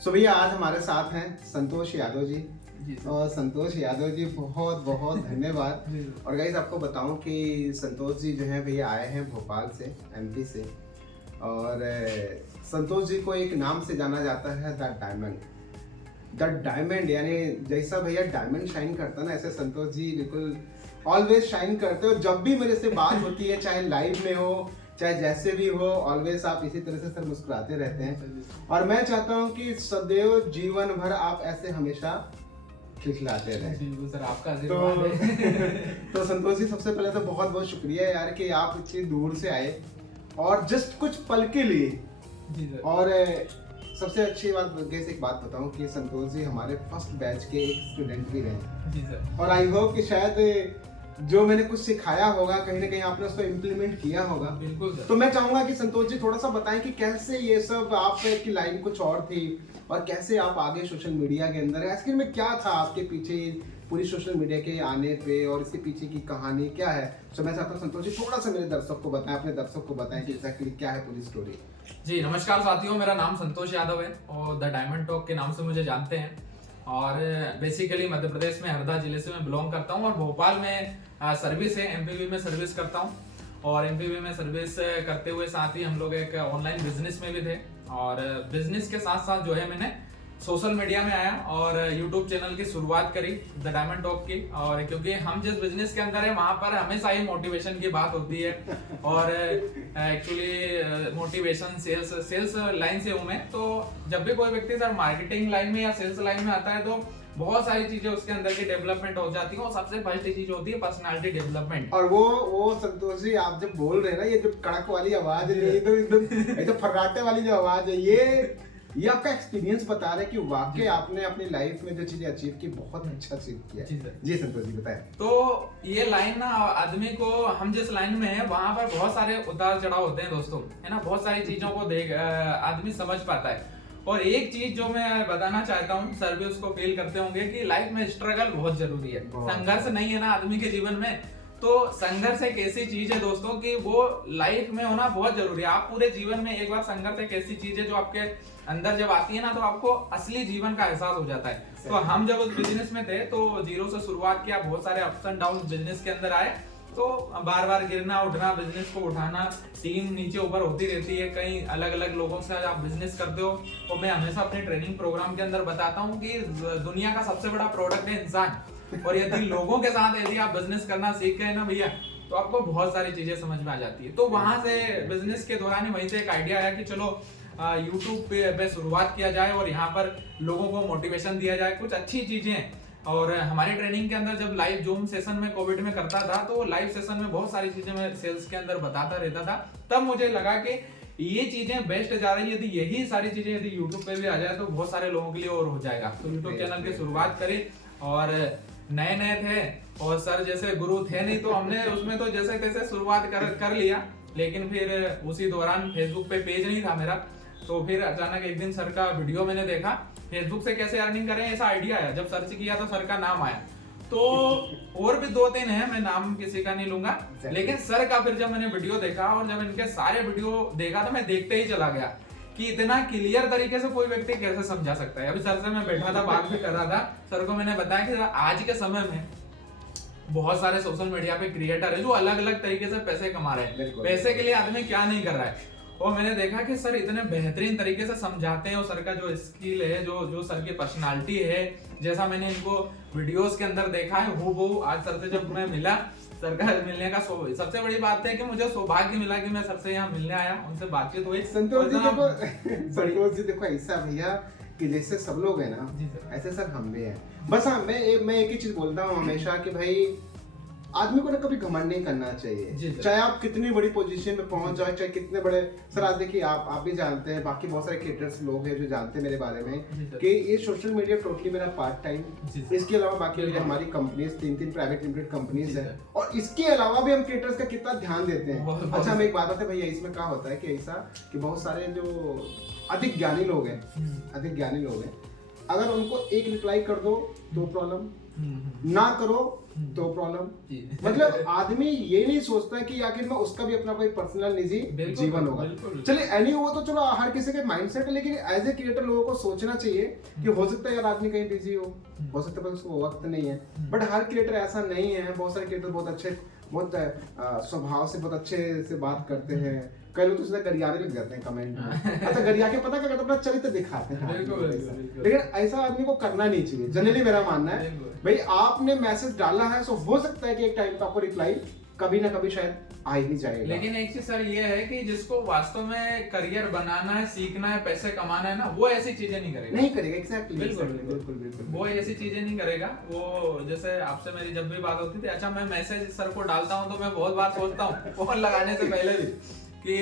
सो भैया आज हमारे साथ हैं संतोष यादव जी। और संतोष यादव जी बहुत बहुत धन्यवाद। और गाइस आपको बताऊं कि संतोष जी जो है भैया आए हैं भोपाल से, एमपी से। और संतोष जी को एक नाम से जाना जाता है द डायमंड। द डायमंड यानी जैसा भैया डायमंड शाइन करता है ना, ऐसे संतोष जी बिल्कुल ऑलवेज शाइन करते हो। जब भी मेरे से बात होती है, चाहे लाइव में हो चाहे जैसे भी हो, ऑलवेज आप इसी तरह से सर मुस्कुराते रहते हैं। और मैं चाहता हूं कि सदैव जीवन भर आप ऐसे हमेशा खिलखिलाते रहें। सर आपका तो संतोष जी सबसे पहले तो बहुत बहुत शुक्रिया यार कि आप इतनी दूर से आए और जस्ट कुछ पल के लिए। और सबसे अच्छी बात कैसे एक बात बताऊं कि संतोष जी हमारे फर्स्ट बैच के एक स्टूडेंट भी रहे। जी सर। और आई होप कि शायद जो मैंने कुछ सिखाया होगा कहीं ना कहीं आपने उसको इम्प्लीमेंट किया होगा। बिल्कुल सर। तो मैं चाहूंगा कि संतोष जी थोड़ा सा बताएं कि कैसे ये सब आपकी लाइन कुछ और थी और कैसे आप आगे सोशल मीडिया के अंदर, आखिर में क्या था आपके पीछे पूरी सोशल मीडिया के आने पे और इसके पीछे की कहानी क्या है। तो मैं चाहता हूँ संतोष जी थोड़ा सा मेरे दर्शक को बताएं, अपने दर्शक को बताएं कि एक्चुअली क्या है पूरी स्टोरी। जी नमस्कार साथियों, मेरा नाम संतोष यादव है और द डायमंड टॉक के नाम से मुझे जानते हैं। और बेसिकली मध्य प्रदेश में हरदा जिले से मैं बिलोंग करता हूँ और भोपाल में सर्विस है, एमपीवी में सर्विस करता हूँ। और एमपीवी में सर्विस करते हुए साथ ही हम लोग एक ऑनलाइन बिजनेस में भी थे। और बिजनेस के साथ साथ जो है मैंने सोशल मीडिया में आया और यूट्यूब चैनल की शुरुआत करी द डायमंड टॉक की। और क्योंकि हम जिस बिजनेस के अंदर है वहां पर हमेशा ही मोटिवेशन की बात होती है। और एक्चुअली मोटिवेशन सेल्स लाइन से हूं मैं, तो जब भी कोई व्यक्ति सर मार्केटिंग लाइन में या सेल्स लाइन में आता है तो बहुत सारी चीजें उसके अंदर की डेवलपमेंट हो जाती है। और सबसे फर्स्ट चीज होती है पर्सनालिटी डेवलपमेंट। और वो संतोष जी आप जब बोल रहे हैं ना, ये जो कड़क वाली आवाज है, एकदम फर्राटे वाली जो आवाज है, ये आपका एक्सपीरियंस बता रहे कि वाकई आपने अपनी लाइफ में जो चीजें अचीव की बहुत अच्छा अचीव किया। जी संतोष जी बताएं। तो ये लाइन ना आदमी को, हम जिस लाइन में है वहां पर बहुत सारे उतार चढ़ाव होते हैं दोस्तों, है ना। बहुत सारी चीजों को देख आदमी समझ पाता है। और एक चीज जो मैं बताना चाहता हूँ, सर भी उसको फील करते होंगे कि लाइफ में स्ट्रगल बहुत जरूरी है। संघर्ष नहीं है ना आदमी के जीवन में, तो संघर्ष एक ऐसी चीज है दोस्तों कि वो लाइफ में होना बहुत जरूरी है। आप पूरे जीवन में एक बार संघर्ष एक ऐसी चीज है जो आपके अंदर जब आती है ना तो आपको असली जीवन का एहसास हो जाता है। तो हम जब उस बिजनेस में थे तो जीरो से शुरुआत किया, बहुत सारे अप्स एंड डाउन बिजनेस के अंदर आए। तो बार बार गिरना उठना, बिजनेस को उठाना, टीम नीचे ऊपर होती रहती है, कई अलग अलग लोगों से आप बिजनेस करते हो। और मैं हमेशा अपने ट्रेनिंग प्रोग्राम के अंदर बताता हूँ कि दुनिया का सबसे बड़ा प्रोडक्ट है इंसान। और यदि लोगों के साथ यदि आप बिजनेस करना सीख गए ना भैया, तो आपको बहुत सारी चीजें समझ में आ जाती है। तो वहां से बिजनेस के दौरान वहीं से एक आइडिया आया कि चलो यूट्यूब पे शुरुआत किया जाए और यहाँ पर लोगों को मोटिवेशन दिया जाए, कुछ अच्छी चीजें। और हमारी ट्रेनिंग के अंदर जब लाइव जूम सेशन में कोविड में करता था, तो लाइव सेशन में बहुत सारी चीजें मैं सेल्स के अंदर बताता रहता था। तब मुझे लगा कि ये चीजें बेस्ट जा रही है, यदि यही सारी चीजें यदि यूट्यूब पे भी आ जाए तो बहुत सारे लोगों के लिए और हो जाएगा। तो यूट्यूब चैनल की शुरुआत करी और नए थे और सर जैसे गुरु थे नहीं, तो हमने उसमें तो जैसे तैसे शुरुआत कर लिया। लेकिन फिर उसी दौरान फेसबुक पे पेज नहीं था मेरा, तो फिर अचानक एक दिन सर का वीडियो मैंने देखा, फेसबुक से कैसे अर्निंग करें ऐसा आइडिया आया। जब सर्च किया तो सर का नाम आया। तो और भी 2-3 हैं, मैं नाम किसी का नहीं लूंगा, लेकिन सर का फिर जब मैंने वीडियो देखा और जब इनके सारे वीडियो देखा तो मैं देखते ही चला गया कि इतना क्लियर तरीके से कोई व्यक्ति कैसे समझा सकता है। अभी सर से मैं बैठा था, बात भी कर रहा था, सर को मैंने बताया कि आज के समय में बहुत सारे सोशल मीडिया पे क्रिएटर है जो अलग अलग तरीके से पैसे कमा रहे हैं। पैसे के लिए आदमी क्या नहीं कर रहा है। और मैंने देखा कि सर इतने बेहतरीन तरीके से समझाते हैं और सर का जो स्किल है, जो सर की पर्सनालिटी है, जैसा मैंने इनको वीडियोस के अंदर देखा है वो आज सर से जब मैं मिला, सर का मिलने का सबसे बड़ी बात है कि मुझे सौभाग्य मिला कि मैं सर से यहाँ मिलने आया, उनसे बातचीत हुई। संतोष जी देखो ऐसा भैया कि जैसे सब लोग है ना, ऐसे सर हम भी हैं। बस हाँ मैं एक ही चीज बोलता हूँ हमेशा कि भाई आदमी को ना कभी घमंड नहीं करना चाहिए। चाहे आप कितनी बड़ी पोजीशन में पहुंच जाए, चाहे कितने बड़े सर, आज देखिए आप भी जानते हैं, बाकी बहुत सारे क्रिएटर्स लोग हैं जो जानते हैं मेरे बारे में कि ये सोशल मीडिया टोटली मेरा पार्ट टाइम। इसके अलावा बाकी मेरी हमारी कंपनीज 3 प्राइवेट लिमिटेड कंपनीज है और इसके अलावा भी हम क्रिएटर्स का कितना ध्यान देते हैं। अच्छा हम एक बात आते भैया, इसमें क्या होता है कि ऐसा कि बहुत सारे जो अधिक ज्ञानी लोग हैं, अगर उनको एक रिप्लाई कर दो तो प्रॉब्लम, ना करो तो प्रॉब्लम। मतलब आदमी ये नहीं सोचता कि आखिर में उसका भी अपना कोई पर्सनल निजी जीवन होगा। चलिए एनी वो तो चलो हर किसी के माइंडसेट है, लेकिन एज ए क्रिएटर लोगों को सोचना चाहिए कि हो सकता है यार आदमी कहीं बिजी हो सकता है उसको वक्त नहीं है, बट हर क्रिएटर ऐसा नहीं है। बहुत सारे क्रिएटर बहुत अच्छे, बहुत स्वभाव से बहुत अच्छे से बात करते हैं। कई लोग तो उसने गरियारे लग जाते हैं कमेंट में। अच्छा गरिया के पता क्या करते हैं, अपना चरित्र दिखाते हैं। लेकिन ऐसा आदमी को करना नहीं चाहिए। जनरली मेरा मानना है भाई आपने मैसेज डाला है सो हो सकता है कि एक टाइम पे आपको रिप्लाई कभी ना कभी शायद आ ही जाएगा। लेकिन एक चीज सर ये है कि जिसको वास्तव में करियर बनाना है, सीखना है, पैसे कमाना है ना, वो ऐसी चीजें नहीं करेगा। नहीं करेगा, एग्जैक्टली बिल्कुल वो ऐसी चीजें नहीं करेगा। वो जैसे आपसे मेरी जब भी बात होती थी, अच्छा मैं मैसेज सर को डालता हूँ तो मैं बहुत बार सोचता हूँ फोन लगाने से पहले भी कि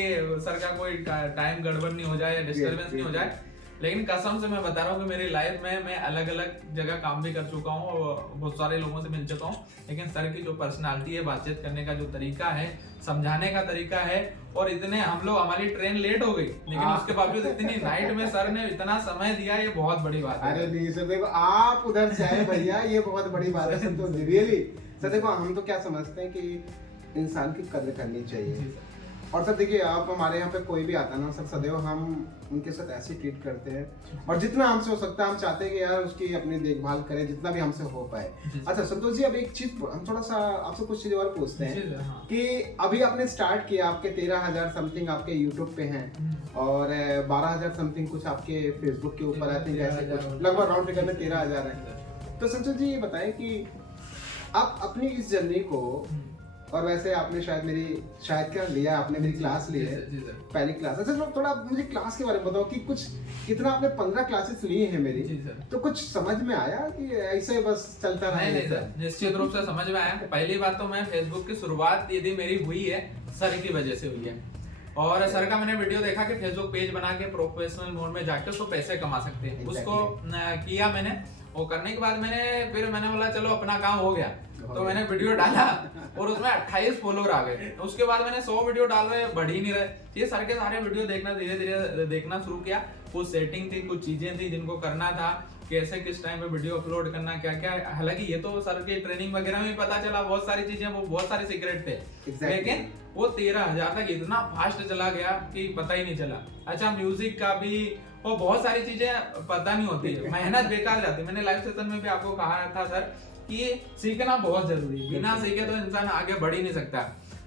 सर का कोई टाइम गड़बड़ नहीं हो जाए या डिस्टर्बेंस नहीं हो जाए। लेकिन कसम से मैं बता रहा हूँ कि मेरी लाइफ में मैं अलग अलग जगह काम भी कर चुका हूँ और बहुत सारे लोगों से मिल चुका हूँ, लेकिन सर की जो पर्सनालिटी है, बातचीत करने का जो तरीका है, समझाने का तरीका है, और इतने हम लोग हमारी ट्रेन लेट हो गई लेकिन उसके बावजूद इतनी नाइट में सर ने इतना समय दिया, ये बहुत बड़ी बात है। अरे नहीं सर देखो आप उधर से आए भैया, ये बहुत बड़ी बात है संतोष जी, रियली। सर देखो हम तो क्या समझते हैं कि इंसान की कदर करनी चाहिए। और सर देखिए आप हमारे यहाँ पे कोई भी आता है ना सर, सदैव हम उनके साथ ऐसे ट्रीट करते हैं और जितना हमसे हो सकता है हम चाहते हैं कि यार उसकी अपनी देखभाल करें जितना भी हमसे हो पाए। अच्छा संतोष जी अब एक चीज हम थोड़ा सा आपसे कुछ चीजें और पूछते हैं कि अभी आपने स्टार्ट किया, आपके 13,000 समथिंग आपके यूट्यूब पे हैं और 12,000 समथिंग कुछ आपके फेसबुक के ऊपर आई थिंक ऐसे कुछ लगभग राउंड फिगर में 13,000 है। तो संतोष जी ये बताएं कि आप अपनी इस जर्नी को, और वैसे आपने शायद क्या लिया, आपने मेरी क्लास ली है पहली क्लास। अच्छा लोग थोड़ा मुझे क्लास के बारे में बताओ कि कुछ कितना आपने 15 क्लासेस लिए हैं मेरी, तो कुछ समझ में आया कि ऐसे बस चलता रहा? नहीं सर, निश्चित रूप से समझ में आया। पहली बात तो मैं फेसबुक की शुरुआत यदि मेरी हुई है सर की वजह से हुई है, और सर का मैंने वीडियो देखा कि फेसबुक पेज बना के प्रोफेशनल मोड में जाके उसको पैसे कमा सकते हैं। उसको किया मैंने, वो करने के बाद मैंने बोला चलो अपना काम हो गया, तो मैंने वीडियो डाला और उसमें 28 फॉलोअर आ गए। उसके बाद मैंने 100 वीडियो डाल रहे, बढ़ ही नहीं रहे। ये सर के सारे वीडियो देखना धीरे धीरे देखना शुरू किया। कुछ सेटिंग थी, कुछ चीजें थी जिनको करना था, कैसे किस टाइम पे वीडियो अपलोड करना, क्या क्या। हालांकि ये तो सर के ट्रेनिंग वगैरह में पता चला, बहुत सारी चीजें, वो बहुत सारे सीक्रेट थे। लेकिन वो 13,000 तक इतना फास्ट चला गया कि पता ही नहीं चला। अच्छा म्यूजिक का भी वो बहुत सारी चीजें पता नहीं होती है, मेहनत बेकार जाती है। मैंने लाइव सेशन में भी आपको कहा था सर कि सीखना बहुत जरूरी है, बिना सीखे तो इंसान आगे बढ़ ही नहीं सकता।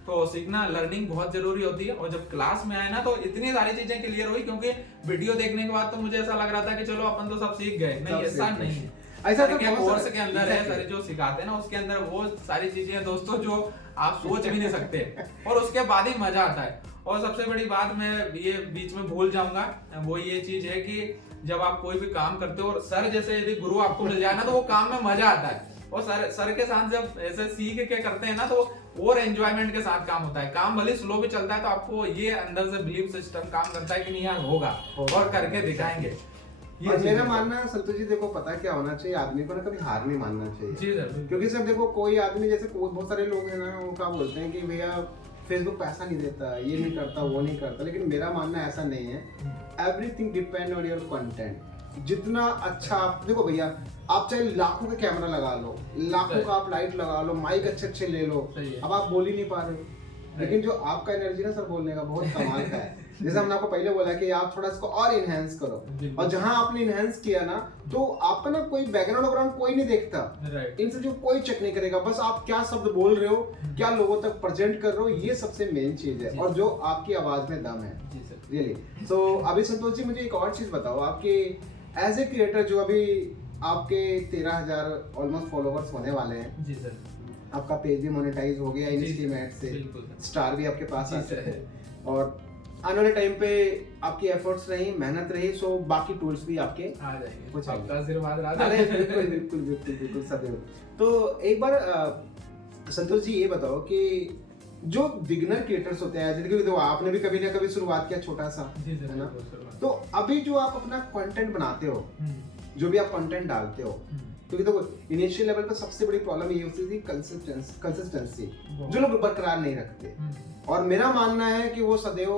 तो सीखना, लर्निंग बहुत जरूरी होती है। और जब क्लास में आए ना तो इतनी सारी चीजें क्लियर हुई, क्योंकि वीडियो देखने के बाद तो मुझे ऐसा लग रहा था कि चलो अपन तो सब सीख गए। नहीं, ऐसा नहीं है। ऐसा तो कोर्स के अंदर है सर जो सिखाते हैं ना, उसके अंदर वो सारी चीजें हैं दोस्तों जो आप सोच भी नहीं सकते, और उसके बाद ही मजा आता है। और सबसे बड़ी बात मैं ये बीच में भूल जाऊंगा, वो ये चीज है कि जब आप कोई भी काम करते हो और सर जैसे यदि गुरु आपको मिल जाए ना तो वो काम में मजा आता है। और सर के साथ जब ऐसे सीख के करते हैं ना तो और एंजॉयमेंट के साथ काम होता है। काम भले स्लो भी चलता है तो आपको ये अंदर से बिलीफ सिस्टम काम करता है कि नहीं यार होगा और करके दिखाएंगे। ये मेरा मानना है संतोष जी, देखो पता क्या होना चाहिए, आदमी को ना कभी हार नहीं मानना चाहिए। जी सर, क्योंकि सर देखो कोई आदमी जैसे बहुत सारे लोग हैं ना वो क्या बोलते हैं कि भैया फेसबुक पैसा नहीं देता, ये नहीं करता, वो नहीं करता। लेकिन मेरा मानना ऐसा नहीं है। Everything depend on your content. जितना अच्छा आप देखो भैया, आप चाहे लाखों का कैमरा लगा लो, लाखों का आप लाइट लगा लो, माइक अच्छे ले लो, अब आप बोल ही नहीं पा रहे, लेकिन जो आपका एनर्जी ना सर बोलने का बहुत कमाल का है। जैसे हमने आपको पहले बोला कि आप थोड़ा इसको और इनहेंस करो, और जहां आपने इनहेंस किया ना तो आपका ना कोई बैकग्राउंड कोई नहीं देखता, इनसे जो कोई चेक नहीं करेगा, बस आप क्या शब्द बोल रहे हो, क्या लोगों तक प्रेजेंट कर रहे हो, ये सबसे मेन चीज है, और जो आपकी आवाज में दम है रियली। सो अभी संतोष जी मुझे एक और चीज बताओ, आपके एज ए क्रिएटर जो अभी आपके 13,000 ऑलमोस्ट फॉलोवर्स होने वाले हैं। जी सर, आपका पेज भी मोनेटाइज हो गया इंस्टीमेट से, स्टार भी आपके पास आ चुके हैं, और आने वाले टाइम पे आपकी एफर्ट्स रही, मेहनत रही, सो बाकी टूल्स भी आपके आ जाएंगे। कुछ आपका आशीर्वाद रहा। अरे बिल्कुल बिल्कुल बिल्कुल बिल्कुल सदैव। तो एक बार संतोष जी ये बताओ कि जो बिगिनर क्रिएटर्स होते हैं, जैसे कि आपने भी कभी ना कभी शुरुआत किया छोटा सा, है ना, तो अभी जो आप अपना कंटेंट बनाते हो, जो भी आप कंटेंट डालते हो, क्योंकि देखो इनिशियल लेवल पे सबसे बड़ी प्रॉब्लम ये होती थी कंसिस्टेंसी, जो लोग बरकरार नहीं रखते। और मेरा मानना है कि वो सदैव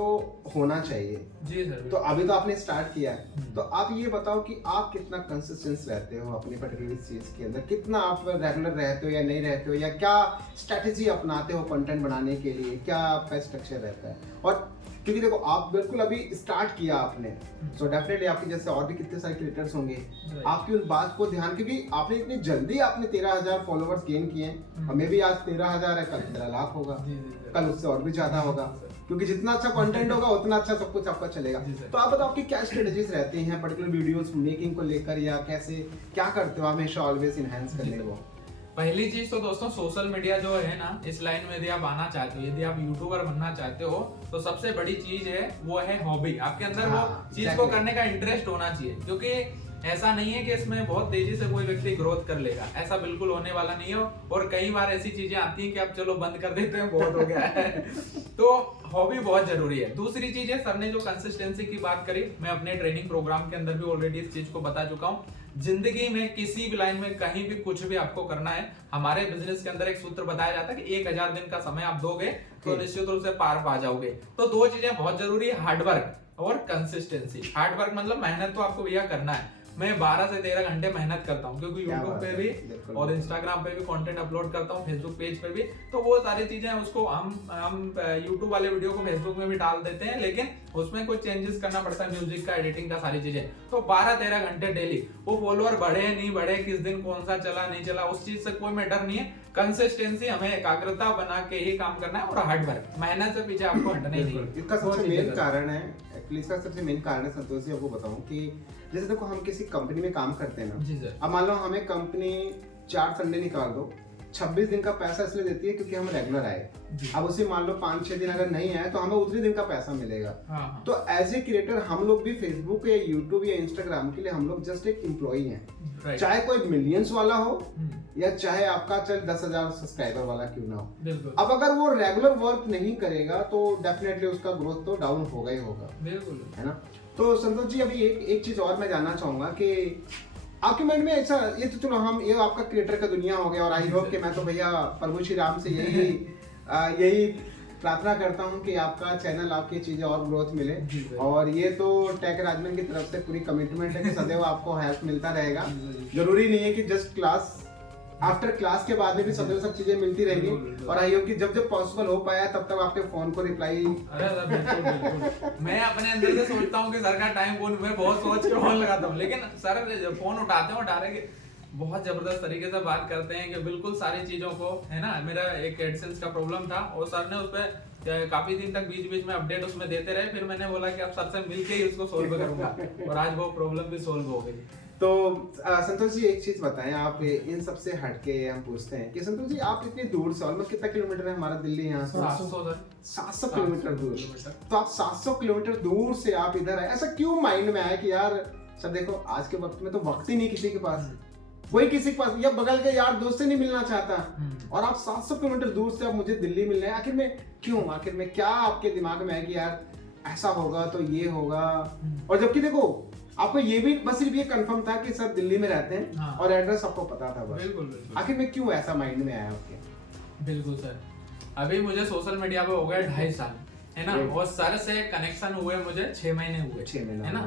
होना चाहिए। जी सर। तो अभी तो आपने स्टार्ट किया है, तो आप ये बताओ कि आप कितना कंसिस्टेंस रहते हो अपनी पर्टिकुलर चीज के अंदर, कितना आप रेगुलर रहते हो या नहीं रहते हो, या क्या स्ट्रेटेजी अपनाते हो कंटेंट बनाने के लिए, क्या आपका स्ट्रक्चर रहता है। और क्योंकि देखो आप बिल्कुल अभी स्टार्ट किया आपने, सो डेफिनेटली आपके जैसे और भी कितने सारे क्रिएटर्स होंगे, आपकी उस बात को ध्यान, क्योंकि आपने इतनी जल्दी आपने 13,000 फॉलोवर्स गेन किए हैं, और मे भी आज 13,000 है, कल 13 लाख होगा, कल उससे और भी ज्यादा होगा, क्योंकि जितना अच्छा कंटेंट होगा उतना अच्छा सब कुछ आपका चलेगा। तो आप बताओ आपकी क्या स्ट्रेटजीज रहती हैं पर्टिकुलर वीडियोस मेकिंग को लेकर, या कैसे क्या करते हो हमेशा ऑलवेज इनहैंस करने को? पहली चीज तो दोस्तों सोशल मीडिया जो है ना, इस लाइन में यदि आप आना चाहते हो, यदि आप यूट्यूबर बनना चाहते हो, तो सबसे बड़ी चीज है वो है हॉबी। आपके अंदर वो चीज को करने का इंटरेस्ट होना चाहिए, क्योंकि ऐसा नहीं है कि इसमें बहुत तेजी से कोई व्यक्ति ग्रोथ कर लेगा, ऐसा बिल्कुल होने वाला नहीं है। और कई बार ऐसी चीजें आती हैं कि अब चलो बंद कर देते हैं, बहुत हो गया है। तो हॉबी बहुत जरूरी है। दूसरी चीज है, सर ने जो कंसिस्टेंसी की बात करी, मैं अपने ट्रेनिंग प्रोग्राम के अंदर भी ऑलरेडी इस चीज को बता चुका हूँ। जिंदगी में किसी भी लाइन में कहीं भी कुछ भी आपको करना है, हमारे बिजनेस के अंदर एक सूत्र बताया जाता है कि 1000 दिन का समय आप दोगे तो निश्चित रूप से पार पा जाओगे। तो दो चीजें बहुत जरूरी है, हार्डवर्क और कंसिस्टेंसी। हार्डवर्क मतलब मेहनत तो आपको भैया करना है। मैं 12 से 13 घंटे मेहनत करता हूँ, क्योंकि यूट्यूब पे भी और इंस्टाग्राम पे भी कंटेंट अपलोड करता हूँ, फेसबुक पेज पे भी। तो वो सारी चीजें उसको हम यूट्यूब वाले वीडियो को फेसबुक में भी डाल देते हैं, लेकिन उसमें कुछ चेंजेस करना पड़ता है, म्यूजिक का, एडिटिंग का, सारी चीजें। तो 12-13 घंटे डेली। वो फॉलोअर बढ़े नहीं बढ़े, किस दिन कौन सा चला नहीं चला, उस चीज से कोई मैटर नहीं है। कंसिस्टेंसी, हमें एकाग्रता बना के ही काम करना है, और हार्डवर्क, मेहनत से पीछे आपको हटना ही नहीं। इसका सबसे मेन कारण है, एक्चुअली इसका सबसे मेन कारण है संतोष जी, आपको बताऊं कि जैसे देखो हम किसी कंपनी में काम करते हैं ना, जी सर। अब मान लो हमें कंपनी 4 संडे निकाल दो, 26 दिन का पैसा इसलिए देती है क्योंकि हम रेगुलर आए। अब उसे मान लो 5-6 दिन अगर नहीं आए तो हमें उतने दिन का पैसा मिलेगा। हाँ। तो एज ए क्रिएटर हम लोग भी फेसबुक या यूट्यूब या इंस्टाग्राम के लिए हम लोग जस्ट एक एम्प्लॉई हैं, चाहे कोई मिलियंस वाला हो या चाहे आपका चल 10,000 सब्सक्राइबर वाला क्यों ना हो। अब अगर वो रेगुलर वर्क नहीं करेगा तो डेफिनेटली उसका ग्रोथ तो डाउन होगा ही होगा, है ना। तो संतोष जी अभी एक चीज और मैं जानना चाहूंगा कि आपके माइंड में ऐसा, ये तो चलो हम ये आपका क्रिएटर का दुनिया हो गया, और आई होप कि मैं तो भैया प्रभु श्री राम से यही प्रार्थना करता हूँ कि आपका चैनल, आपकी चीजें और ग्रोथ मिले। और ये तो टेक राजमन की तरफ से पूरी कमिटमेंट है कि सदैव आपको हेल्प मिलता रहेगा। जरूरी नहीं है कि जस्ट क्लास, आफ्टर क्लास के बाद में भी सदैव सब चीजें मिलती रहेंगी। और आई होप कि जब पॉसिबल हो पाया तब तक आपके फोन को रिप्लाई। अरे बिल्कुल। मैं अपने अंदर से सोचता हूँ कि सर का टाइम फोन, मैं बहुत सोच के फोन लगाता हूँ, लेकिन सर फोन उठाते हैं और डायरेक्ट बहुत जबरदस्त तरीके से बात करते हैं कि बिल्कुल सारी चीजों को, है ना। मेरा एक एडसेंस का प्रॉब्लम था और सर ने उस पर काफी दिन तक बीच में अपडेट उसमें देते रहे। फिर मैंने बोला कि अब सर से मिलके ही उसको सोल्व करूंगा, और आज वो प्रॉब्लम भी सोल्व हो गई। तो संतोष जी एक चीज बताएं, आप इन सबसे हटके हम पूछते हैं कि संतोष जी आप इतनी दूर से, ऑलमोस्ट कितना किलोमीटर है हमारा दिल्ली यहाँ से? 700 किलोमीटर दूर। तो आप 700 किलोमीटर दूर से आप इधर आए, ऐसा क्यों माइंड में आया कि यार सर देखो आज के वक्त में तो वक्त ही नहीं किसी के पास, कोई किसी के पास, या बगल के यार दोस्त से नहीं मिलना चाहता, और आप 700 किलोमीटर दूर से आप मुझे दिल्ली मिलना है, आखिर में क्यों? आखिर में क्या आपके दिमाग में है कि यार ऐसा होगा तो ये होगा? और जबकि देखो आपको ये भी बस सिर्फ ये कंफर्म था कि सर दिल्ली में रहते हैं, हाँ। और एड्रेस आपको पता था बस। बिल्कुल। आखिर में क्यों ऐसा माइंड में आया आपके? बिल्कुल सर, अभी मुझे सोशल मीडिया पे हो गए 2.5 साल, है ना। और सर से कनेक्शन हुए मुझे 6 महीने हुए, 6 महीने, है ना।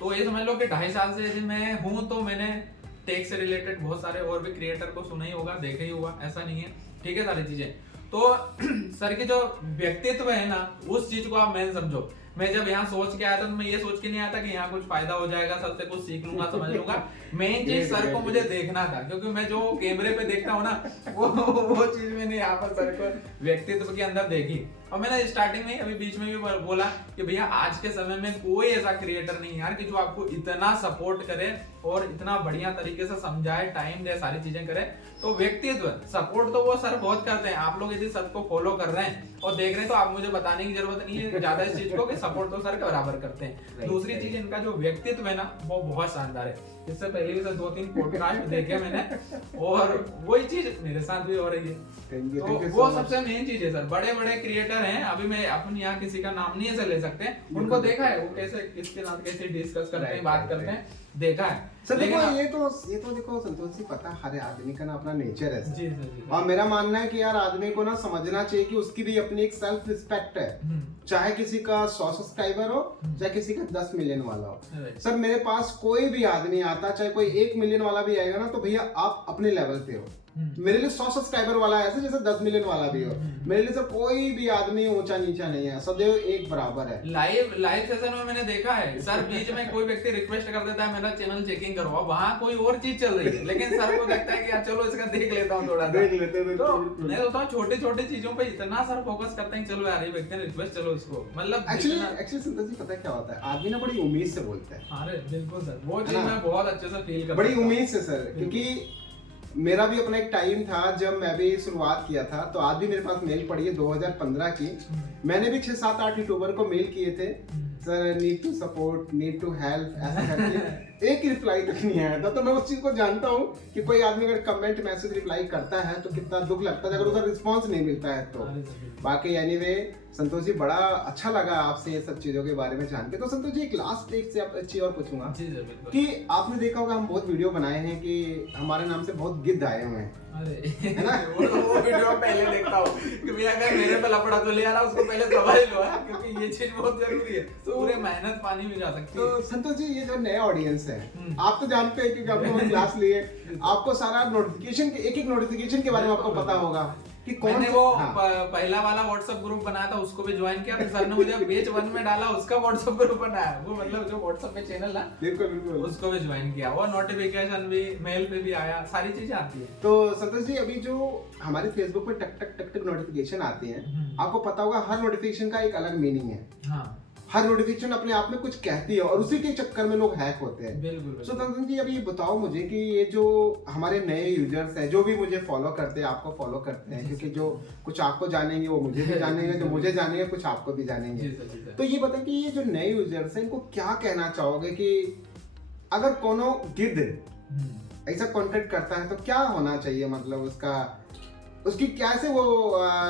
तो ये समझ लो कि 2.5 साल से यदि मैं हूँ तो मैंने टेक से रिलेटेड बहुत सारे और भी क्रिएटर को सुना ही होगा, देखा ही होगा, ऐसा नहीं है, ठीक है, सारी चीजें। तो सर की जो व्यक्तित्व है ना, उस चीज को आप मेन समझो। मैं जब यहाँ सोच के आया था तो मैं ये सोच के नहीं आया था कि यहाँ कुछ फायदा हो जाएगा, सबसे कुछ सीख लूंगा, समझ लूंगा। मेन चीज सर को मुझे देखना था, क्योंकि मैं जो कैमरे पे देखता हूँ ना, वो चीज मैंने यहाँ पर सर को व्यक्तित्व के अंदर देखी। और मैंने स्टार्टिंग में अभी बीच में भी बोला कि भैया आज के समय में कोई ऐसा क्रिएटर नहीं यार कि जो आपको इतना सपोर्ट करे और इतना बढ़िया तरीके से समझाए, टाइम दे, सारी चीजें करे। तो व्यक्तित्व सपोर्ट तो वो सर बहुत करते हैं। आप लोग यदि सर को फॉलो कर रहे हैं और देख रहे हैं तो आप मुझे बताने की जरूरत नहीं है ज्यादा इस चीज को, कि सपोर्ट तो सर के बराबर करते हैं। दूसरी चीज, इनका जो व्यक्तित्व है ना वो बहुत शानदार है। इससे पहले भी 2-3 पॉडकास्ट देखे मैंने, और वही चीज मेरे साथ भी हो रही है। तो वो सबसे मेन चीज है सर। बड़े बड़े क्रिएटर यूजर हैं, अभी मैं अपन यहाँ किसी का नाम नहीं ऐसे ले सकते, उनको देखा है वो कैसे किसके साथ कैसे डिस्कस करते हैं, बात करते हैं, देखा है। सर देखो ये तो देखो संतोष जी, पता है हर आदमी का ना अपना नेचर है जी जी। और मेरा मानना है कि यार आदमी को ना समझना चाहिए कि उसकी भी अपनी एक सेल्फ रिस्पेक्ट है, चाहे किसी का 100 सब्सक्राइबर हो चाहे किसी का 10 मिलियन वाला हो। सर मेरे पास कोई भी आदमी आता, चाहे कोई 1 मिलियन वाला भी आएगा ना, तो भैया आप अपने लेवल पे हो। मेरे लिए 100 सब्सक्राइबर वाला है ऐसे जैसे 10 मिलियन वाला भी हो, मेरे लिए सर कोई भी आदमी ऊंचा नीचा नहीं है, सदैव एक बराबर है। लाइव सेशन में मैंने देखा है सर, बीच में कोई व्यक्ति रिक्वेस्ट कर देता है मेरा चैनल चेकिंग करो, वहाँ कोई और चीज चल रही है, लेकिन सर को लगता है कि यार चलो इसका देख लेता हूँ थोड़ा, देख लेते हैं। तो मैं बोलता हूँ छोटे छोटे चीजों पे इतना सर फोकस करते हैं, चलो यार ये व्यक्ति ने रिक्वेस्ट, चलो इसको, मतलब एक्चुअली संतोष जी पता है क्या होता है, आदमी ना बड़ी उम्मीद से बोलता है। अरे बिल्कुल सर, वो चीज मैं बहुत अच्छे से फील करता हूँ, बड़ी उम्मीद से सर, क्योंकि मेरा भी अपना एक टाइम था जब मैं भी शुरुआत किया था, तो आज भी मेरे पास मेल पड़ी है 2015 की, मैंने भी 6-7-8 यूट्यूबर को मेल किए थे, sir need to support, need to help, ऐसा करके एक रिप्लाई तक नहीं आया था। तो मैं उस चीज को जानता हूँ कि कोई आदमी अगर कमेंट मैसेज रिप्लाई करता है तो कितना दुख लगता है अगर उसका रिस्पॉन्स नहीं मिलता है तो। बाकी एनीवे संतोष जी बड़ा अच्छा लगा आपसे ये सब चीजों के बारे में जान के। तो संतोष जी एक लास्ट एक से अच्छी और पूछूंगा कि आपने देखा होगा हम बहुत वीडियो बनाए हैं कि हमारे नाम से बहुत गिद्ध आए हुए हैं, है ना? वो वीडियो पहले देखता हूँ कि भैया अगर मेरे पे लपड़ा तो ले आ रहा उसको पहले समझ लो, क्योंकि ये चीज बहुत जरूरी है, तो पूरे मेहनत पानी में जा सकती है। तो संतोष जी ये जो नए ऑडियंस है, आप तो जानते हैं क्योंकि आपने क्लास ली है, आपको सारा नोटिफिकेशन के एक नोटिफिकेशन के बारे में आपको पता होगा कि कौन मैंने वो पहला वाला व्हाट्सएप ग्रुप बनाया था उसको भी ज्वाइन किया, फिर सर ने मुझे बेच 1 में डाला, उसका व्हाट्सएप ग्रुप बनाया, वो मतलब जो व्हाट्सएप पे चैनल ना, बिल्कुल उसको भी ज्वाइन किया, वो नोटिफिकेशन भी मेल पे भी आया, सारी चीजें आती है। तो संतोष जी अभी जो हमारे फेसबुक पे टक टक टक टक नोटिफिकेशन आती है, आपको पता होगा हर नोटिफिकेशन का एक अलग मीनिंग है। हाँ। हर नोटिफिकेशन अपने आप में कुछ कहती है और उसी के चक्कर में लोग हैक होते हैं। बिल्कुल। तो संतोष जी अभी बताओ मुझे कि ये जो हमारे नए यूजर्स हैं जो भी मुझे फॉलो करते हैं, आपको फॉलो करते हैं, क्योंकि जो कुछ आपको जानेंगे वो मुझे भी जानेंगे, जो मुझे जानेंगे कुछ आपको भी जानेंगे। तो ये बताएं कि ये जो नए यूजर्स हैं इनको क्या कहना चाहोगे कि अगर कोनो गिद्ध ऐसा कॉन्टेक्ट करता है तो क्या होना चाहिए, मतलब उसकी कैसे वो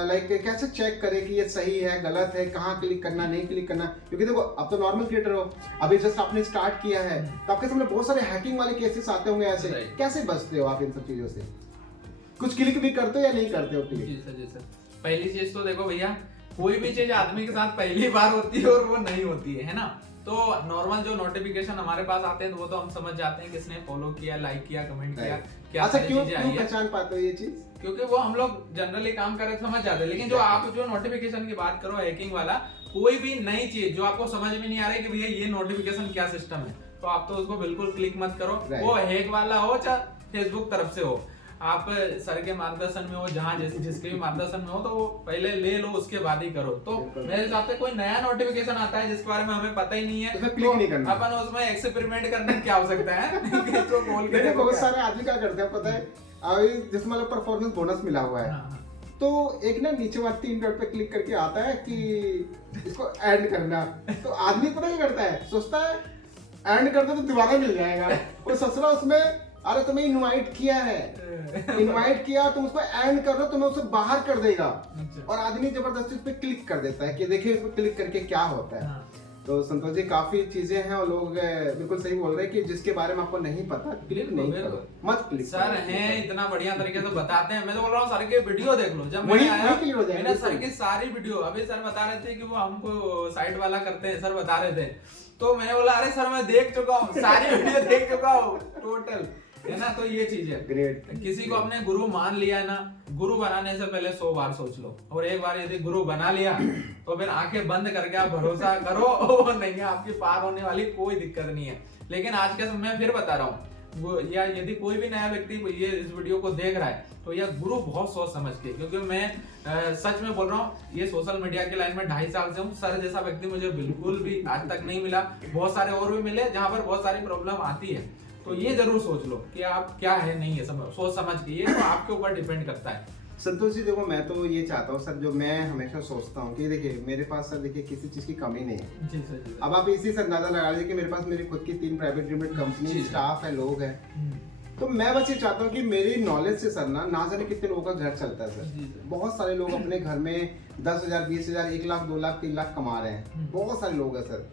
लाइक कैसे चेक करे कि ये सही है गलत है, कहाँ क्लिक करना नहीं क्लिक करना, क्योंकि देखो अब तो नॉर्मल क्रिएटर हो, अभी जस्ट आपने स्टार्ट किया है तो आपके सामने बहुत सारे हैकिंग वाले केसेस आते होंगे, ऐसे कैसे बचते हो आप इन सब चीजों से? कुछ क्लिक भी करते हो या नहीं करते हो क्लिक? जी सर पहली चीज तो देखो भैया, कोई भी चीज आदमी के साथ पहली बार होती है और वो नहीं होती है ना, तो नॉर्मल जो नोटिफिकेशन हमारे पास आते हैं वो तो हम समझ जाते हैं किसने फॉलो किया, लाइक किया, कमेंट किया, क्या अच्छा क्यों पहचान पाते हो ये चीज? क्योंकि वो हम लोग जनरली काम कर रहे समझ जाते हैं, लेकिन जो आप जो नोटिफिकेशन की बात करो हैकिंग वाला, कोई भी नई चीज जो आपको समझ में नहीं आ रही कि भैया ये नोटिफिकेशन क्या सिस्टम है, तो आप तो उसको बिल्कुल क्लिक मत करो, वो हैक वाला हो चाहे फेसबुक तरफ से हो, आप सर के मार्गदर्शन में हो, जहाँ जिसके भी मार्गदर्शन में हो, तो वो पहले ले लो उसके बाद ही करो। तो मेरे हिसाब से कोई नया नोटिफिकेशन आता है जिसके बारे में हमें पता ही नहीं है, तो क्लिक नहीं करना, अपन उसमें एक्सपेरिमेंट करने क्या हो सकता है तो बोल के बहुत सारे आदमी क्या करते हैं पता है, अभी जिसमें मतलब परफॉर्मेंस बोनस मिला हुआ है, तो एक ना नीचे वाले 3 डॉट पे क्लिक करके आता है कि इसको एंड करना, तो आदमी पता क्या करता है, सोचता है एंड करता तो दोबारा मिल जाएगा, वो ससुरा उसमें अरे तुम्हें इनवाइट किया है, इनवाइट किया तुम उसको एंड कर रहे हो, तुम्हें उसे बाहर कर देगा, और आदमी जबरदस्ती उस पर क्लिक कर देता है कि देखिए इस पर क्लिक करके क्या होता है। तो संतोष जी काफी चीजें हैं और लोग बिल्कुल सही बोल रहे हैं कि जिसके बारे में आपको नहीं पता क्लिक नहीं करो, मत क्लिक। सर हैं इतना बढ़िया तरीके से बताते हैं, मैं तो बोल रहा हूँ सर के वीडियो देख लो, जब मैं आया मैंने सर की सारी वीडियो, अभी सर बता रहे थे कि वो हमको साइट वाला करते हैं, सर बता रहे थे, तो मैं बोला अरे सर मैं देख चुका हूँ, सारी वीडियो देख चुका हूँ टोटल, है ना। तो ये चीज है, ग्रेट। किसी को अपने गुरु मान लिया है ना, गुरु बनाने से पहले 100 बार सोच लो, और एक बार यदि गुरु बना लिया तो फिर आंखें बंद करके आप भरोसा करो, वो नहीं है आपकी पार होने वाली, कोई दिक्कत नहीं है। लेकिन आज के समय फिर बता रहा हूँ, या यदि कोई भी नया व्यक्ति ये इस वीडियो को देख रहा है तो यह गुरु बहुत सोच समझ के, क्योंकि मैं सच में बोल रहा हूँ, ये सोशल मीडिया के लाइन में 2.5 साल से हूँ, सर जैसा व्यक्ति मुझे बिल्कुल भी आज तक नहीं मिला, बहुत सारे और भी मिले जहाँ पर बहुत सारी प्रॉब्लम आती है, तो ये जरूर सोच लो कि आप क्या है नहीं है, सोच समझ के, ये तो आपके ऊपर डिपेंड करता है। संतोष जी देखो मैं तो ये चाहता हूँ सर, जो मैं हमेशा सोचता हूँ कि देखिए मेरे पास सर देखिए किसी चीज की कमी नहीं है। जी सर, जी। अब आप इसी से अंदाजा लगा लीजिए कि मेरे पास मेरी खुद की 3 प्राइवेट लिमिटेड कंपनी, स्टाफ है, लोग हैं, तो मैं बस ये चाहता हूँ कि मेरी नॉलेज से सर ना जाने कितने लोगों का घर चलता है सर। बहुत सारे लोग अपने घर में 10,000, 20,000, 1 लाख, 2 लाख, 3 लाख कमा रहे हैं। बहुत सारे लोग हैं सर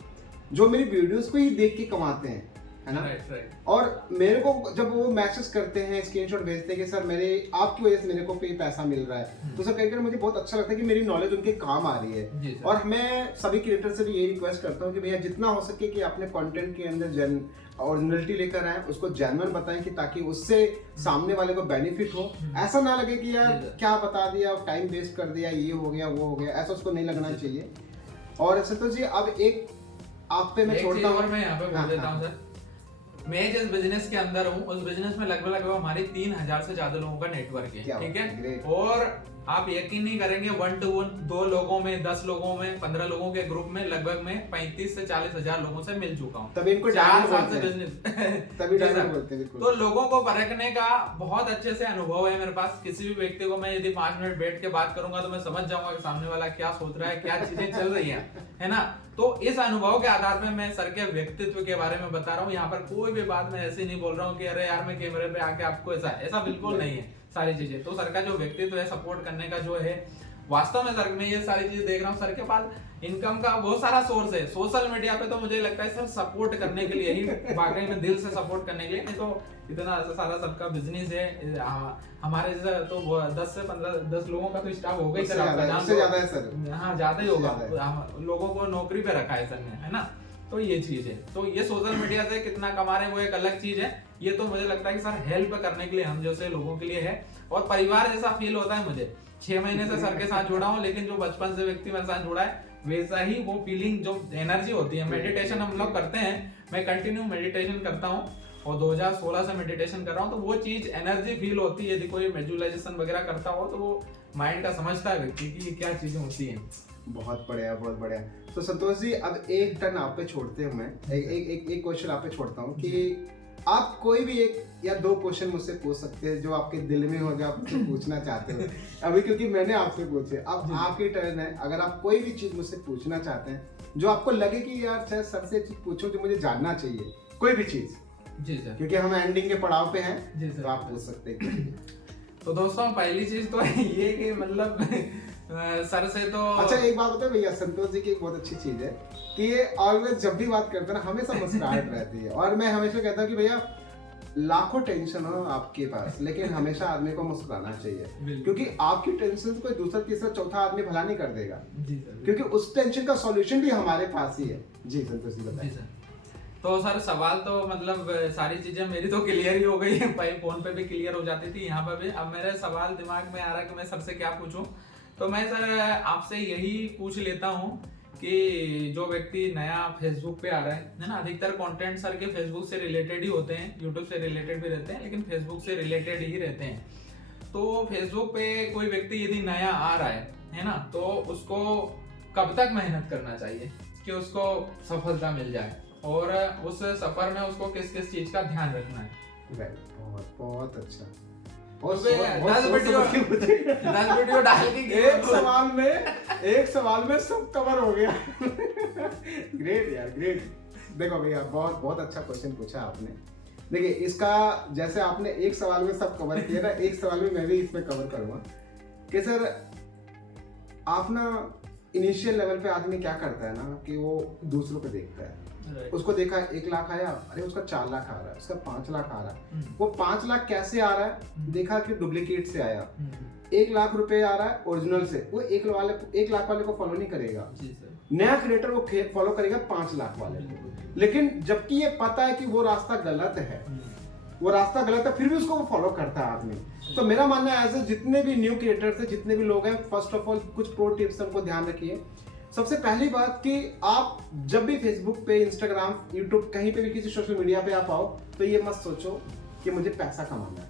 जो मेरी वीडियोस को ही देख के कमाते हैं, है ना। राइट। और मेरे को जब वो मैसेज करते हैं, स्क्रीनशॉट भेजते हैं कि सर मेरे आपकी वजह से मेरे को पे पैसा मिल रहा है, तो सर कहीं मुझे बहुत अच्छा लगता है कि मेरी नॉलेज उनके काम आ रही है। और मैं सभी क्रिएटर से भी यही रिक्वेस्ट करता हूँ कि भैया जितना हो सके कि अपने कंटेंट के अंदर ओरिजिनलिटी लेकर आए, उसको जेन्युइन बताएं कि ताकि उससे सामने वाले को बेनिफिट हो। ऐसा ना लगे कि यार क्या बता दिया, टाइम वेस्ट कर दिया, ये हो गया वो हो गया, ऐसा उसको नहीं लगना चाहिए। और संतोष जी अब एक आप पे मैं छोड़ता हूँ, मैं यहाँ पे बोल देता हूँ सर, मैं जिस बिजनेस के अंदर हूँ उस बिजनेस में लगभग हमारी 3,000 से ज्यादा लोगों का नेटवर्क है, ठीक है। और आप यकीन नहीं करेंगे 1 to 1 2 लोगों में, 10 लोगों में, 15 लोगों के ग्रुप में लगभग मैं 35 से 40 हजार लोगों से मिल चुका हूँ। तभी इनको 4 साल से बिजनेस तभी बोलते हैं। तो लोगों को परखने का बहुत अच्छे से अनुभव है मेरे पास। किसी भी व्यक्ति को मैं यदि 5 मिनट बैठ के बात करूंगा तो मैं समझ जाऊंगा कि सामने वाला क्या सोच रहा है, क्या चीजें चल रही है ना। तो इस अनुभव के आधार पे मैं सर के व्यक्तित्व के बारे में बता रहा हूँ। यहाँ पर कोई भी बात मैं ऐसी नहीं बोल रहा हूँ कि अरे यार मैं कैमरे पे आके आपको ऐसा बिल्कुल नहीं है सारी चीजें। तो सर का जो व्यक्तित्व है, सपोर्ट करने का जो है, वास्तव में सर मैं ये सारी चीजें देख रहा हूँ। सर के पास इनकम का बहुत सारा सोर्स है सोशल मीडिया पे। तो मुझे लगता है सर सपोर्ट करने के लिए ही, वाकई में दिल से सपोर्ट करने के लिए, नहीं तो इतना सारा सबका बिजनेस है। हमारे जैसे तो 10 से 15 10 लोगों का तो स्टाफ होगा ही सर, उससे ज्यादा है सर। हाँ ज्यादा ही होगा, लोगों को नौकरी पे रखा है सर ने, है ना। तो ये चीज है। तो ये सोशल मीडिया से कितना कमा रहे हैं वो एक अलग चीज है। ये तो मुझे लगता है कि सर हेल्प करने के लिए हम जैसे लोगों के लिए है, और परिवार जैसा फील होता है मुझे। 6 महीने से सर के साथ जुड़ा हूँ, लेकिन जो बचपन से व्यक्ति मेरे साथ जुड़ा है वैसा ही वो फीलिंग, जो एनर्जी होती है। मेडिटेशन हम लोग करते हैं, मैं कंटिन्यू मेडिटेशन करता हूँ और 2016 से मेडिटेशन कर रहा हूँ। तो वो चीज एनर्जी फील होती है। यदि कोई विजुअलाइजेशन वगैरह करता हो तो वो माइंड का समझता है व्यक्ति की क्या चीजें होती हैं। बहुत बढ़िया, बहुत बढ़िया। तो संतोष जी अब एक टर्न आप पे छोड़ते हैं, मैं एक क्वेश्चन आप पे छोड़ता हूँ कि आप कोई भी 1 या 2 क्वेश्चन मुझसे पूछ सकते हैं जो आपके दिल में हो, जो आप मुझसे पूछना चाहते हो। अभी क्योंकि मैंने आपसे पूछे, अब आपकी टर्न है। अगर आप कोई भी चीज मुझसे पूछना चाहते हैं जो आपको लगे कि यार सर से चीज पूछो जो मुझे जानना चाहिए, कोई भी चीज। जी सर। क्योंकि हम एंडिंग के पड़ाव पे हैं। जी सर। तो आप पूछ सकते हैं। तो दोस्तों पहली चीज तो ये कि मतलब सर से तो अच्छा एक बात बताओ भैया, संतोष जी की एक बहुत अच्छी चीज है कि ये ऑलवेज जब भी बात करते हैं ना हमेशा मुस्कुराहट रहती है। और मैं हमेशा कहता हूँ कि भैया लाखों टेंशन हो आपके पास, लेकिन हमेशा आदमी को मुस्कुराना चाहिए, क्योंकि आपकी टेंशन से कोई दूसरा तीसरा चौथा आदमी भला नहीं कर देगा। क्योंकि उस टेंशन का सॉल्यूशन भी हमारे पास ही है। जी संतोष जी बताइए। तो सर सवाल तो मतलब सारी चीजें मेरी तो क्लियर ही हो गई है, फोन पे भी क्लियर हो जाती थी, यहाँ पर भी। अब मेरे सवाल दिमाग में आ रहा है कि मैं सर से क्या पूछूं। तो मैं सर आपसे यही पूछ लेता हूँ कि जो व्यक्ति नया फेसबुक पे आ रहा है ना, अधिकतर कंटेंट सर के फेसबुक से रिलेटेड ही होते हैं, यूट्यूब से रिलेटेड भी रहते हैं, लेकिन फेसबुक से रिलेटेड ही रहते हैं। तो फेसबुक पे कोई व्यक्ति यदि नया आ रहा है ना, तो उसको कब तक मेहनत करना चाहिए कि उसको सफलता मिल जाए, और उस सफर में उसको किस किस चीज का ध्यान रखना है? बहुत बहुत अच्छा। और 10 वीडियो डाल के एक सवाल में सब कवर हो गया। ग्रेट यार, ग्रेट। देखो भैया बहुत बहुत अच्छा क्वेश्चन पूछा आपने। देखिए इसका जैसे आपने एक सवाल में सब कवर किया ना, एक सवाल में मैं भी इसमें कवर करूंगा कि सर आप ना इनिशियल लेवल पे आदमी क्या करता है ना कि वो दूसरों पे देखता है। उसको देखा 1 लाख आया, अरे उसका 4 लाख आ रहा है, उसका 5 लाख आ रहा है। वो 5 लाख कैसे आ रहा है, देखा कि डुप्लीकेट से आया। 1 लाख रुपए आ रहा है ओरिजिनल से, वो 1 लाख वाले को फॉलो नहीं करेगा। नया क्रिएटर वो फॉलो करेगा 5 लाख वाले को। लेकिन जबकि ये पता है कि वो रास्ता गलत है, फिर भी उसको वो फॉलो करता है आदमी। तो मेरा मानना है ऐसे जितने भी न्यू क्रिएटर्स है, जितने भी लोग हैं, फर्स्ट ऑफ ऑल कुछ प्रो टिप्स हमको ध्यान रखिए। सबसे पहली बात कि आप जब भी फेसबुक पे, इंस्टाग्राम, यूट्यूब, कहीं पे भी किसी सोशल मीडिया पे आप आओ तो ये मत सोचो कि मुझे पैसा कमाना है।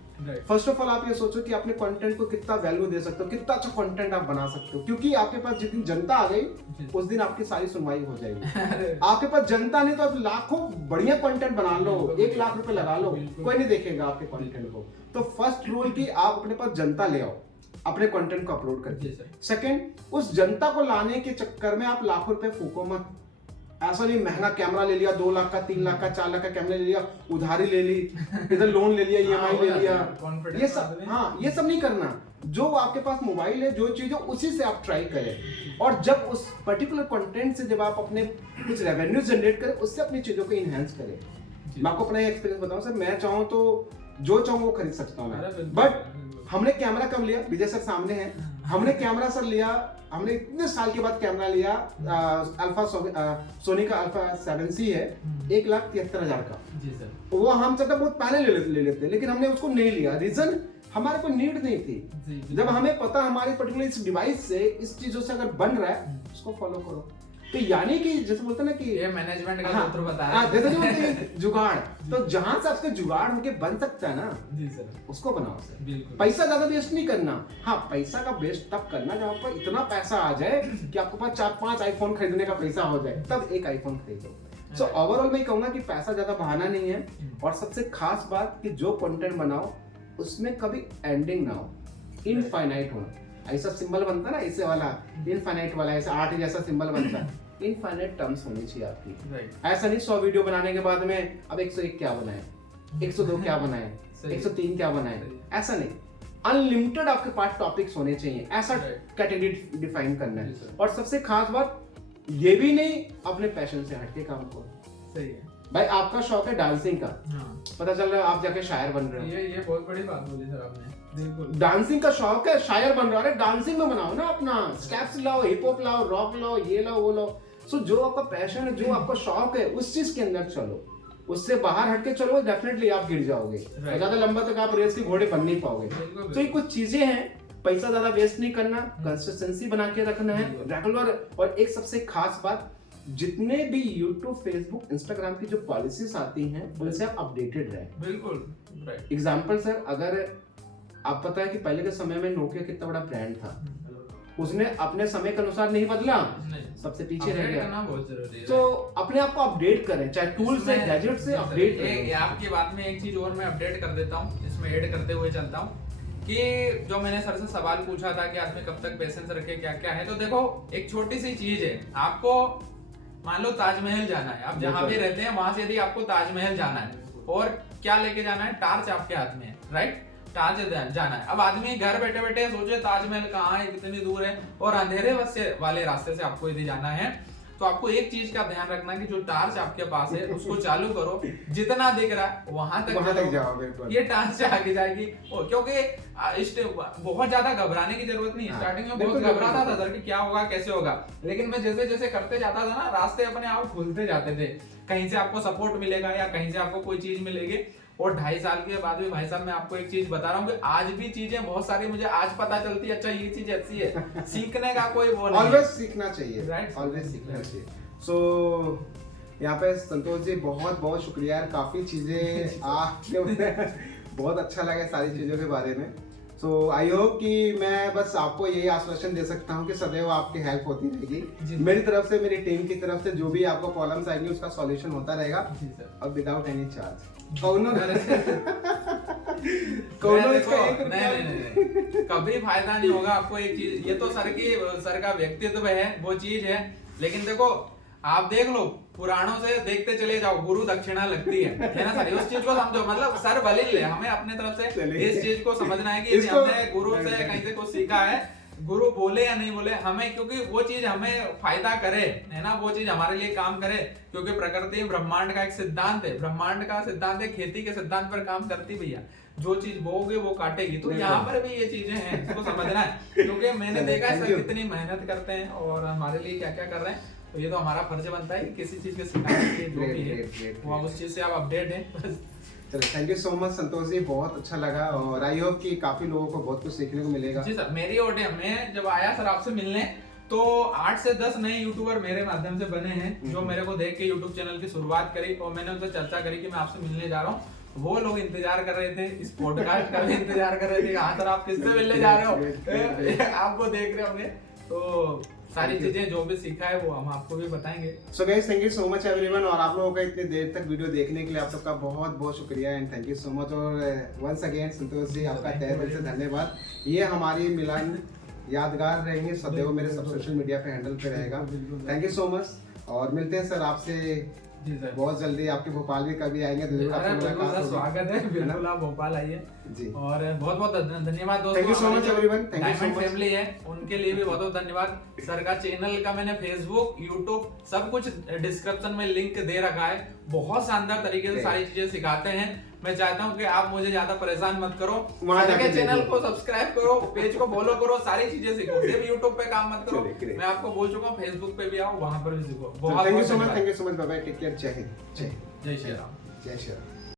फर्स्ट ऑफ ऑल आप ये सोचो कि अपने कंटेंट को कितना वैल्यू दे सकते हो, कितना अच्छा कंटेंट आप बना सकते हो। क्योंकि आपके पास जिस दिन जनता आ गई उस दिन आपकी सारी सुनवाई हो जाएगी। आपके पास जनता नहीं तो आप लाखों बढ़िया कंटेंट बना लो, 1 लाख रुपए लगा लो, कोई नहीं देखेगा आपके कंटेंट को। तो फर्स्ट रूल कि आप अपने पास जनता ले आओ अपने कंटेंट को अपलोड करके। सेकंड, उस जनता को लाने के चक्कर में आप लाखों रुपए फूको मत। ऐसा नहीं महंगा कैमरा ले लिया 2 लाख का 3 लाख का 4 लाख का कैमरा ले लिया, उधारी ले ली, इधर लोन ले लिया, EMI ले लिया, ये सब ये सब नहीं करना। जो आपके पास मोबाइल है, जो चीज है उसी से आप ट्राई करें, और जब उस पर्टिकुलर कंटेंट से जब आप अपने कुछ रेवेन्यू जनरेट करें, उससे अपनी चीजों को इनहेंस करें। मैं आपको अपना एक्सपीरियंस बताऊं सर, मैं चाहूँ तो जो चाहूँ वो खरीद सकता हूँ मैं, बट हमने कैमरा कब लिया, विजय सर सामने हैं, हमने कैमरा सर लिया, हमने इतने साल के बाद कैमरा लिया, अल्फा सोनी का अल्फा 7C है, 1,73,000 का जी सर। वो हम सब बहुत पहले ले लेते, लेकिन हमने उसको नहीं लिया, रीजन हमारे को नीड नहीं थी। जब हमें पता हमारे पर्टिकुलर इस डिवाइस से इस चीजों से अगर बन रहा है उसको फॉलो करो। तो यानी कि जैसे बोलते हैं ना कि ये मैनेजमेंट का सूत्र बताया, जैसे जो बोलते हैं जुगाड़, तो जहां से आपसे जुगाड़ होके बन सकता है ना, जी सर, उसको बनाओ सर। बिल्कुल। पैसा ज्यादा वेस्ट नहीं करना। हाँ, पैसा का वेस्ट तब करना जब आपको इतना पैसा आ जाए कि आपके पास 4-5 आईफोन खरीदने का पैसा हो जाए, तब एक आईफोन खरीदो। सो ओवरऑल मैं कहूंगा कि पैसा ज्यादा बहाना नहीं है, और सबसे खास बात कि जो कंटेंट बनाओ उसमें कभी एंडिंग ना हो, इनफाइनाइट हो। ऐसा सिंबल बनता है ना, ऐसे वाला इनफाइनाइट वाला, ऐसा आर्ट जैसा सिंबल बनता है, इनफाइनाइट टर्म्स होनी चाहिए आपकी। ऐसा नहीं 100 वीडियो बनाने के बाद में अब 101 क्या बनाए, 102 क्या बनाए, 103 क्या बनाए, ऐसा नहीं। अनलिमिटेड आपके पास टॉपिक्स होने चाहिए, ऐसा कैटेगरी डिफाइन करना है। और सबसे खास बात ये भी नहीं अपने पैशन से हटके काम करो। सही है भाई, आपका शौक है डांसिंग का, पता चल रहा है आप जाके शायर बन रहे हो, ये बहुत बड़ी बात बोली सर आपने। बिल्कुल, डांसिंग का शौक है, शायर बन रहा है, डांसिंग में बनाओ ना अपना, स्टेप्स लाओ, हिप हॉप लाओ, रॉक लाओ, ये लाओ वो लाओ। सो जो आपका पैशन है, जो आपका शौक है, उस चीज के अंदर चलो, उससे बाहर हटके चलो, डेफिनेटली आप गिर जाओगे, ज्यादा लंबा तक आप रेस के घोड़े बन नहीं पाओगे। तो ये कुछ चीजें हैं, पैसा ज्यादा वेस्ट नहीं करना, कंसिस्टेंसी बना के रखना है, रेगुलर। और एक सबसे खास बात, जितने भी YouTube, Facebook, Instagram की जो पॉलिसीज आती हैं उनसे आप अपडेटेड रहे। बिल्कुल राइट। एग्जांपल सर, अगर आप पता है कि पहले के समय में नोकिया कितना बड़ा ब्रांड था, उसने अपने समय के अनुसार नहीं बदला, सबसे पीछे रह गया। बहुत जरूरी है। तो अपने आप को अपडेट करें, चाहे टूल से, गैजेट से अपडेट करें। आपकी बात में एक चीज और मैं अपडेट कर देता हूँ, इसमें ऐड करते हुए चलता हूँ कि जो मैंने सर से सवाल पूछा था कि आदमी कब तक पेशेंस रखे, क्या क्या है, तो देखो एक छोटी सी चीज है। आपको मान लो ताजमहल जाना है, आप जहाँ भी रहते हैं वहां से यदि आपको ताजमहल जाना है, और क्या लेके जाना है, टार्च आपके हाथ में है, राइट, टार्च जाना है। अब आदमी घर बैठे बैठे सोचे ताजमहल कहाँ है, कितनी दूर है, और अंधेरे वाले रास्ते से आपको यदि जाना है, तो आपको एक चीज का ध्यान रखना कि जो टार्च आपके पास है उसको चालू करो, जितना दिख रहा है वहां तक जाओ, बिल्कुल। ये टार्च से आगे जाएगी, क्योंकि बहुत ज्यादा घबराने की जरूरत नहीं है। स्टार्टिंग में बहुत घबराता था सर कि क्या होगा, कैसे होगा, लेकिन मैं जैसे जैसे करते जाता था ना, रास्ते अपने आप खुलते जाते थे। कहीं से आपको सपोर्ट मिलेगा या कहीं से आपको कोई चीज मिलेगी। और 2.5 साल के बाद भी भाई साहब मैं आपको एक चीज बता रहा हूँ कि आज भी चीजें बहुत सारी मुझे आज पता चलती है, अच्छा ये चीज ऐसी है। सीखने का कोई वो नहीं, ऑलवेज सीखना चाहिए, राइट, ऑलवेज सीखना चाहिए। सो यहाँ पे संतोष जी बहुत बहुत शुक्रिया यार, काफी चीजें आपने बहुत अच्छा लगा सारी चीजों के बारे में। सो आई होप कि मैं बस आपको यही आश्वासन दे सकता हूँ कि सदैव आपकी हेल्प होती रहेगी मेरी तरफ से, मेरी टीम की तरफ से। जो भी आपको प्रॉब्लम्स आएंगी उसका सॉल्यूशन होता रहेगा, और विदाउट एनी चार्ज। कभी फायदा नहीं होगा आपको। एक चीज ये तो सर का व्यक्तित्व है, वो चीज है। लेकिन देखो आप देख लो, पुराणों से देखते चले जाओ, गुरु दक्षिणा लगती है ना सर, उस चीज को समझो। मतलब सर भले ले, हमें अपने तरफ से इस चीज को समझना है कि हमने गुरु से कहीं से कुछ सीखा है, गुरु बोले या नहीं बोले हमें, क्योंकि वो चीज हमें फायदा करे, है ना, वो चीज हमारे लिए काम करे। क्योंकि प्रकृति ब्रह्मांड का एक सिद्धांत है, ब्रह्मांड का सिद्धांत है, खेती के सिद्धांत पर काम करती भैया। जो चीज बोओगे वो काटेगी। तो यहाँ पर भी ये चीजें हैं, इसको समझना है। क्योंकि मैंने देखा है सर कितनी मेहनत करते हैं और हमारे लिए क्या क्या कर रहे हैं। तो ये तो हमारा फर्ज बनता है कि किसी चीज के सिखाने के जो भी है वो आप उस चीज से आप अपडेट हैं। चलो, thank you so much Santosh ji, बहुत अच्छा लगा, और आई होप कि काफी लोगों को बहुत कुछ सीखने को मिलेगा। जी सर, मेरी ऑडियंस में जब आया सर आपसे मिलने, तो 8 से 10 नए यूट्यूबर मेरे माध्यम से बने हैं, जो मेरे को देख के यूट्यूब चैनल की शुरुआत करी, और मैंने उनसे चर्चा करी कि मैं आपसे मिलने जा रहा हूँ। वो लोग इंतजार कर रहे थे, इस पॉडकास्ट का भी इंतजार कर रहे थे, हाँ सर आप किससे मिलने जा रहे हो, आपको देख रहे होंगे। तो सारी चीजें जो भी सीखा है वो हम आपको भी बताएंगे। So guys, thank you so much everyone, और आप लोगों का इतनी देर तक वीडियो देखने के लिए आप सबका बहुत बहुत शुक्रिया, and thank you so much. और वंस अगेन संतोष जी, आपका तहे दिल से धन्यवाद। ये हमारी मिलन यादगार रहेंगे, सदैव मेरे सब सोशल मीडिया पे हैंडल पे रहेगा। Thank you so much. और मिलते हैं सर आपसे जी सर। बहुत जल्दी, आपके भोपाल भी कभी आएंगे तो जरूर अरे आपसे बिल्कुल मुलाकात सर, होगी। स्वागत है, बिल्कुल आप भोपाल आइए। जी और बहुत बहुत धन्यवाद दोस्तों। Thank you so much हमारी जो everyone. Thank you so diamond much. Family है उनके लिए भी बहुत बहुत धन्यवाद। सर का चैनल का मैंने फेसबुक, यूट्यूब सब कुछ डिस्क्रिप्शन में लिंक दे रखा है। बहुत शानदार तरीके से Okay. सारी चीजें सिखाते हैं। मैं चाहता हूँ कि आप मुझे ज्यादा परेशान मत करो, वहाँ सर जाके के चैनल देखो। को सब्सक्राइब करो, पेज को फॉलो करो, सारी चीजें सीखो। सिर्फ यूट्यूब पे काम मत करो। चलिए, great. मैं आपको बोल चुका हूँ फेसबुक पे भी आओ, वहाँ पर भी सीखो। Thank you so much, thank you so much, bye bye, take care, जय हिंद, जय जय श्री राम। जय श्री राम।